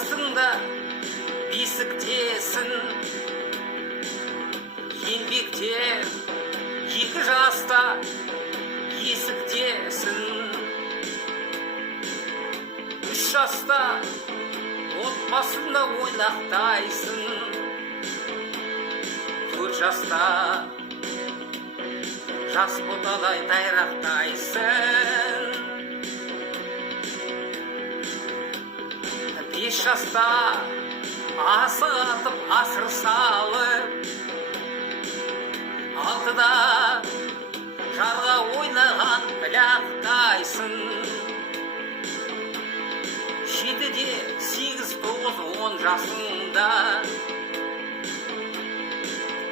жасыңда бесіктесің, еңбекте 2 жаста есіктесің, 3 жаста отбасында ойнақтайсың, 4 жаста жас ботадай тайрақтайсың, 5 жаста асық атып асыр салып, 6-да жарға ойнаған пляқтайсың, 7-де 8, 9, 10 жасыңда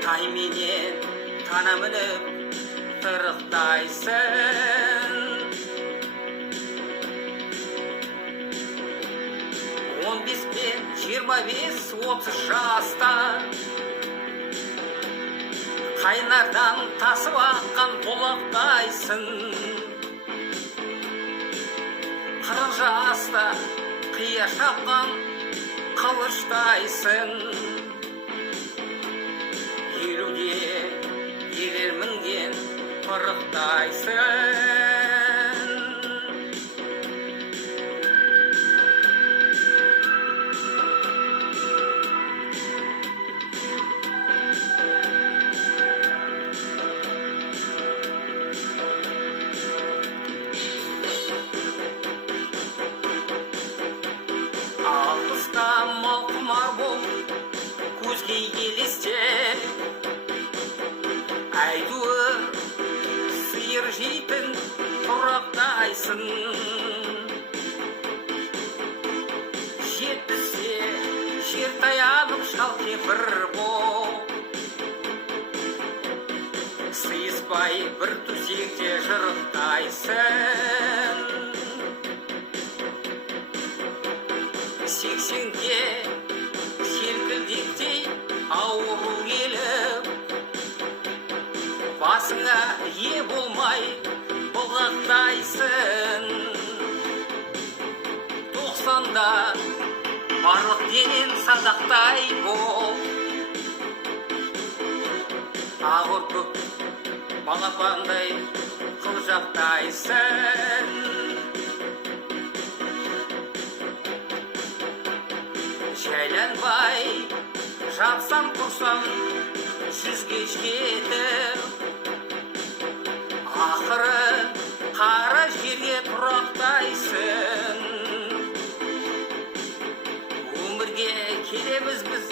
тайменен тана мініп тырықтайсың, 15 пен 25, 30 жаста қайнардан тасып аққан толықтайсың, 40 жаста қия шапқан қылыштайсың, 50-де ерер мінген пырықтайсың. Алпыста малқұмар бол, көзге елесте, әйтеуір сиыр жейтін тұрақтайсың. 70-те жер таянып шал кемпір бол, сыйыспай бір төсекте жырықтайсың. 80-ге селкілдектей ауру келіп, басыңа ие болмай бұлғақтайсың. 90-да барлық денен садақтай бол, ақ-үрпек балапандай қылжақтайсың. Жайланбай жатсам тұрсам 100-ге жетіп, ақыры қара жерге тұрақтайсың. Өмірге келеміз біз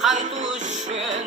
қайту үшін,